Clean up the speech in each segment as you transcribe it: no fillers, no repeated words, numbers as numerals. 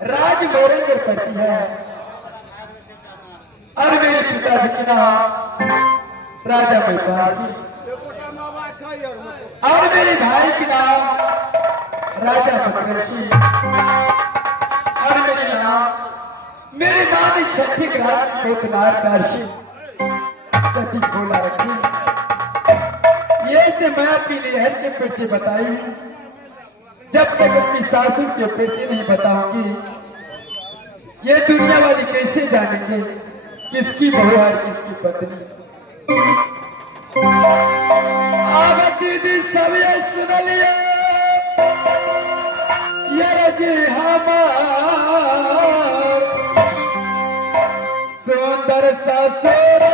राज मोरंगर पड़ती है और मेरे पिताजी का नाम राजा बैपाल सिंह और मेरे भाई का नाम राजा मकर सिंह और मेरे मां ने छठी रात कोतनार कार से सती बोला रखी। ये तो मैं अपनी लहर के परिचय बताई हूं, जब तक अपनी सासू के परिचय नहीं बताऊंगी ये दुनिया वाली कैसे जानेंगे किसकी बहू और किसकी पत्नी। अब दीदी सब ये सुन लिया, ये रजी हमार सुंदर ससुर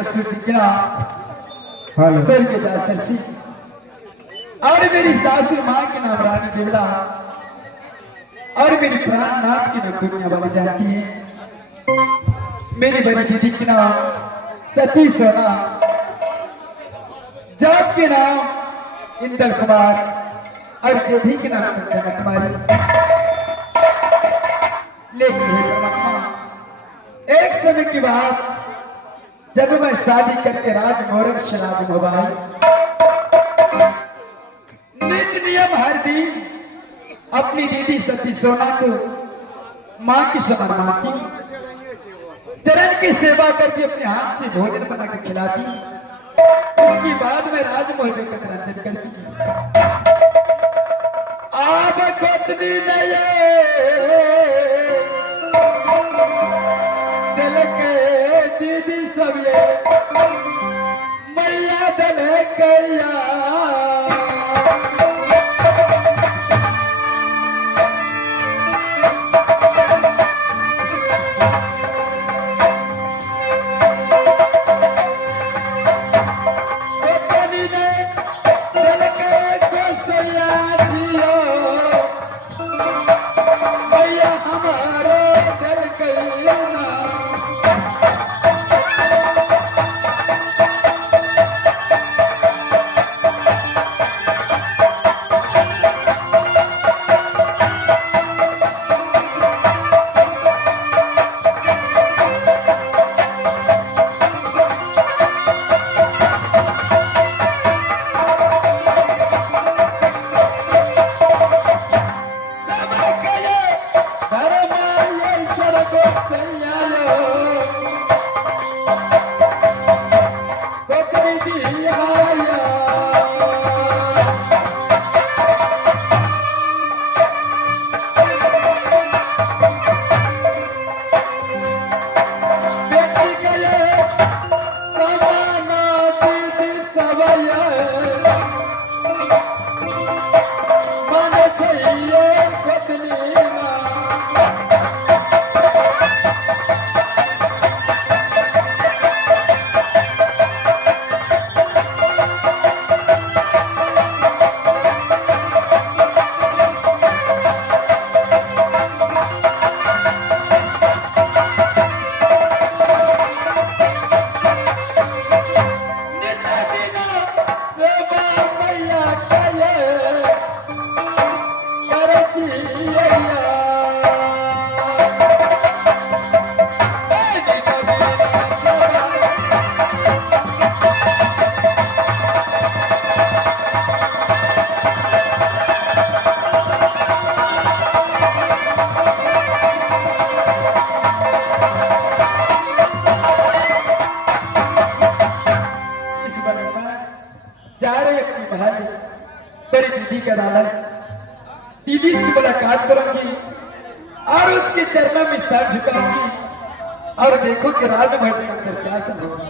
ससुर जी का स्वर्ग जा सरसी और मेरी सासू माँ के नाम रानी देवड़ा और मेरी प्राणनाथ की नाम दुनिया वाली जानती है। मेरी बड़ी दीदी के नाम सती सोना, जाप के नाम इंदर कुमार और जेठी के नाम कंचना कुमारी। लेकिन एक समय के बाद जब मैं शादी करके राज मोरक शराब मोबाइल नित्य नियम हर दिन अपनी दीदी सती सोना को मां की समान मानती, चरण की सेवा करके अपने हाथ से भोजन बना के खिलाती। उसके बाद में राजमोह में रंजन करती। आब कोतनी नये दिल के दीदी सब ये मैया दिल कैया बड़ी दीदी का डाला दीदी से मुलाकात करूंगी और उसके चरणों में सर झुकाऊंगी और देखो कि राजमहल के अंदर क्या सब होगा।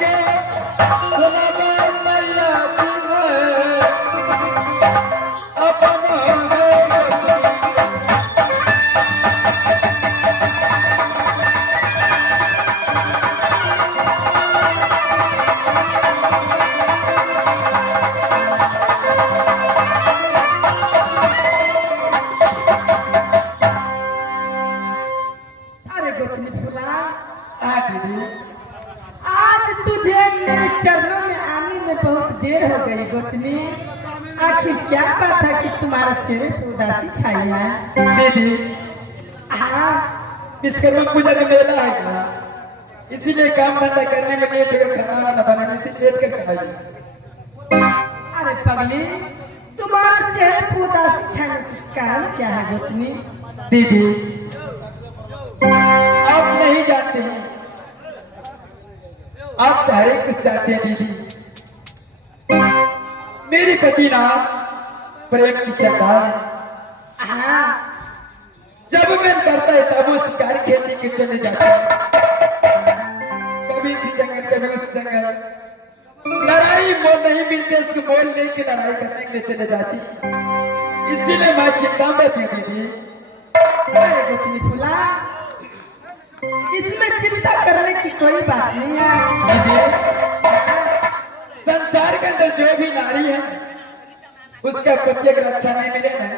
के सुनावा मैया की मैं अपना अरे गोतनी फुला, दीदी आज तुझे मेरे चरणों में आने में बहुत देर हो गई गोतनी। आखिर क्या बात है कि तुम्हारे चेहरे पर उदासी छाई है? दीदी हाँ, विश्वकर्मा पूजा का मेला है क्या, इसीलिए काम धंधा करने में लेट हो गया, खाना वाना बनाने इसीलिए लेट कर खाई। अरे पगली, तुम्हारे चेहरे पर उदासी छाने का कारण क्या है गोतनी? दीदी आप नहीं जानते हैं, आप हर एक कुछ चाहते हैं दीदी। मेरी पति नाम प्रेम की चट्टान है। हाँ, जब मन करता है तब वो शिकार खेलने के चले जाते हैं, कभी इस जंगल कभी उस जंगल, लड़ाई मोल नहीं मिलते इसको मोल लेके लड़ाई करने के लिए चले जाती है, इसीलिए मैं चिंता में थी दीदी। अरे गोतनी फुला, इसमें चिंता करने की कोई बात नहीं है दीदी संसार के अंदर जो भी नारी है उसका पति अगर अच्छा नहीं मिले ना,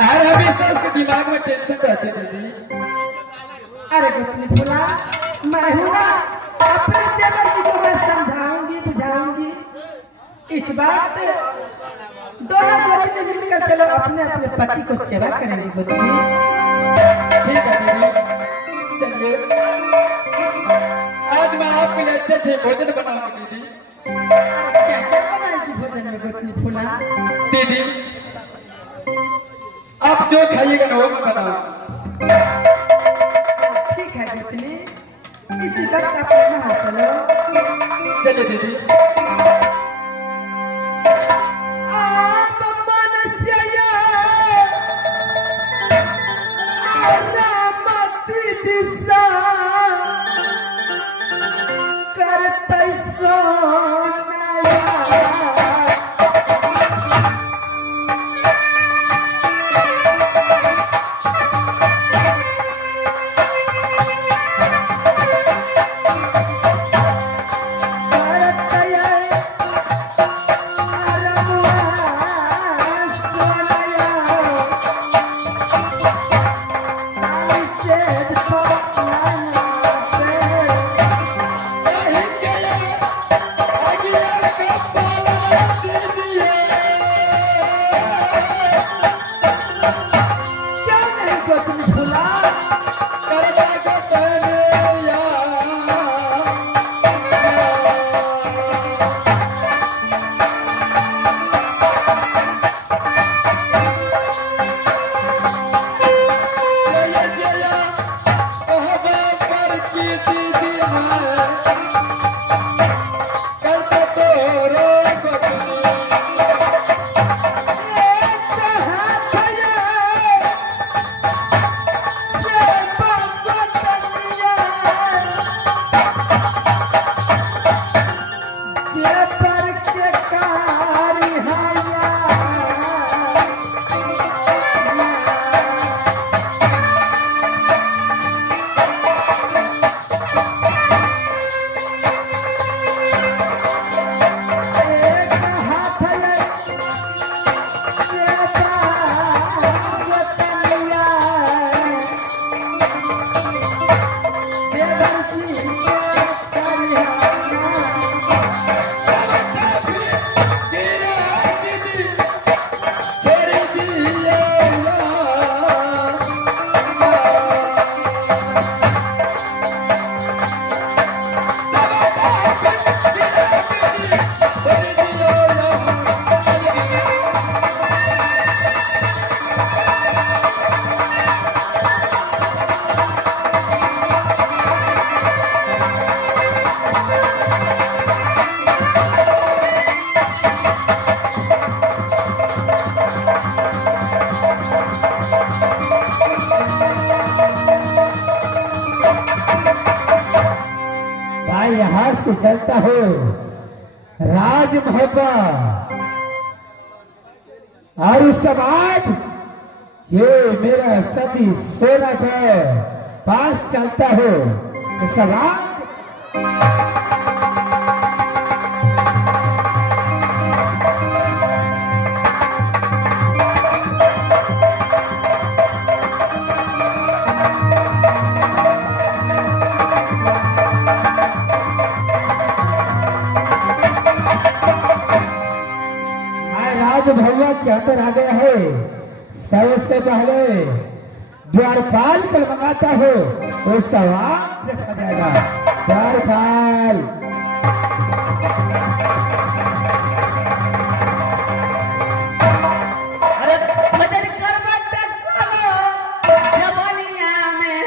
हर हमेशा उसके दिमाग में टेंशन रहते दीदी। अरे गोतनी फुला, मैं हूं ना, अपने देवर जी को मैं समझाऊंगी बुझाऊंगी। इस बात दोनों गोतनी मिलकर चलो अपने अपने पति को सेवा करेंगे गोतनी। ठीक है दीदी, चलिए आज मैं आपके लिए अच्छे अच्छे भोजन बनाऊंगी दीदी। क्या क्या बनाएगी भोजन में गोतनी फुला? दीदी आप जो खाइएगा ना वो मैं बनाऊंगा। ठीक है गोतनी, इसी वक्त अपने वहां चलो। चलिए दीदी। यहाँ से चलता हूँ राजमहल और उसके बाद ये मेरा सती सोना के पास चलता हूँ। उसके बाद राजभवन के अंदर आ गया है। सबसे पहले द्वारपाल को मंगाता हो, उसका वाद देखा जाएगा। द्वारपाल अरे भजन करवा टकोलो जवनिया में,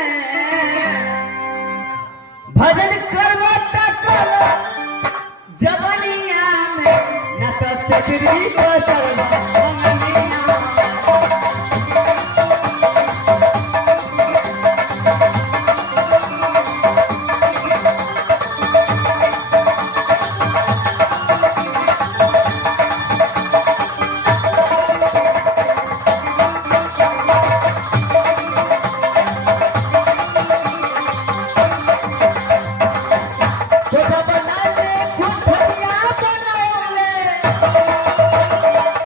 भजन करवा टकोलो जवनिया में, न तो चचरी